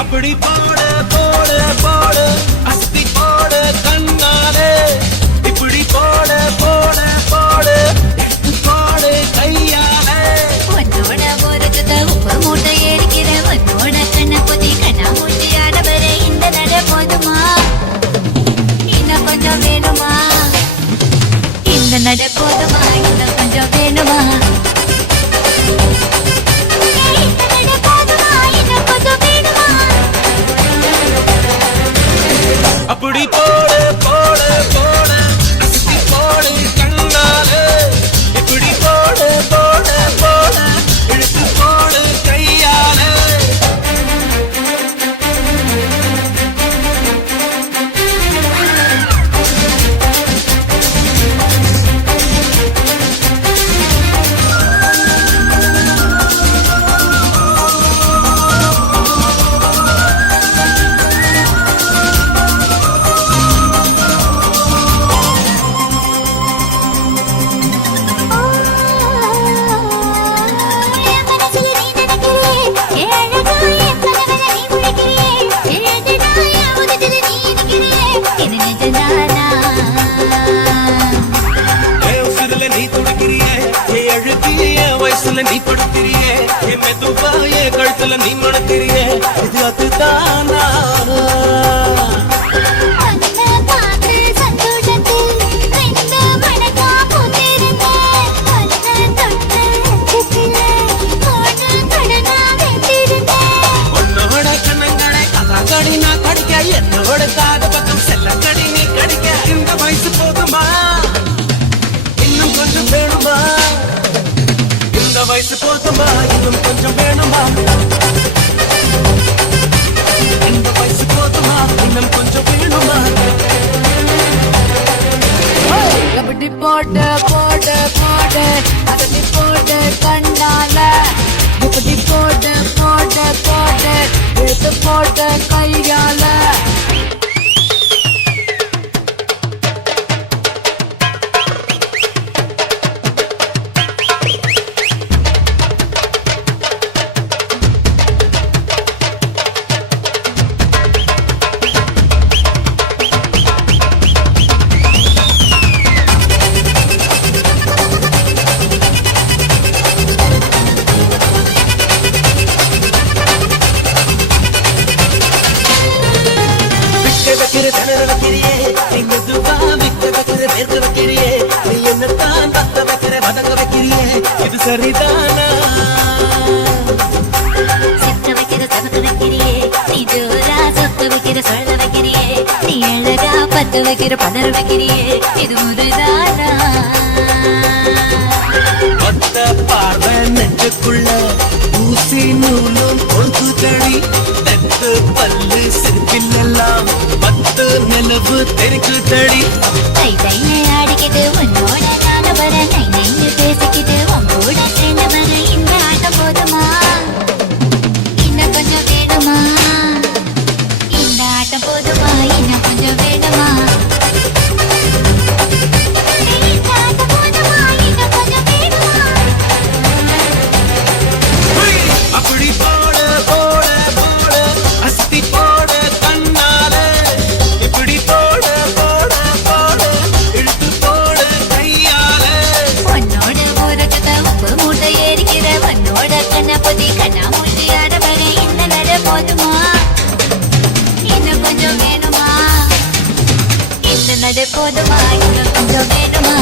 அப்படி போடு போடு போடு அஸ்தி போடு கண்ணாலே இப்படி போடு போடு போடு போடு கையாலே உன்னோட போறதுக்கு உப்பு மூட்டை எடுக்கிற உன்னோட கண்ண புதி கண்ணா மூட்டி ஆடவரே இந்த நட போதுமா இன்னும் கொஞ்சம் வேணுமா இந்த நட போதுமா இன்னும் கொஞ்சம் வேணுமா அப்படி போடு போடு போடு அஸ்தி போடு கண்ணாலே இப்படி போடு போடு போடு இழுத்து போடு கையாலே நீ படுத்திரியே என் மெதுவாய கழுத்துல நீ மணக்கிறியே இது அதுதானா உன்னோட கண்ணங்களை கதாக்கடி நான் கடிக்க என்னோட காது பக்கம் செல்ல கடி நீ கடிக்க இந்த வயசு போதுமா இன்னும் கொஞ்சம் வேணுமா இந்த வயசு போதுமா இன்னும் கொஞ்சம் வேணுமா இந்த வயசு போதுமா இன்னும் கொஞ்சம் வேணுமா எப்படி போட்டு போட்டு போட்டு அப்படி போட்டு கண்ணால இப்படி போட்டு போட்டு போட்டு இழுத்து போட்டு கையால இது சரிதானா சிக்க வைக்கிற சமக்க வைக்கிறியே நீ ஜோரா சொத்து வைக்கிற சொல்ல வைக்கிறியே நீ அழகா பத்து வைக்கிற பணர் வைக்கிறியே இது முறைதானா ஒத்த பார்வை நெஞ்சுக்குள்ள ஊசி நூலும் பொழுது தடி நெத்து பல்லு சிரிப்பிலெல்லாம் பத்து நிலவு தெரிக்கு தடி கை தையை ஆடிக்கிட்டு உன்னோட நான வர நை நைன்னு பேசிக்கிட்டு உங்கூட சேர்ந்து வர இந்த ஆட்டம் போதுமா இன்னும் கொஞ்சம் வேணுமா இந்த ஆட்டம் போதுமா இன்னும் கொஞ்சம் வேணுமா இந்த ஆட்டம் போதுமா இன்னும் கொஞ்சம் வேணுமா அப்படி போடு போடு போடு அஸ்தி போடு கண்ணாலே இப்படி போடு போடு போடு இழுத்து போடு கையாலே உன்னோட ஊரகத்தை உப்பு மூட்டை ஏறிக்கிற உன்னோட கண்ண பொதி கண்ணா மூட்டி ஆடவர இந்த நட போதுமா இன்னும் கொஞ்சம் வேணுமா இந்த நட போதுமா இன்னும் கொஞ்சம் வேணுமா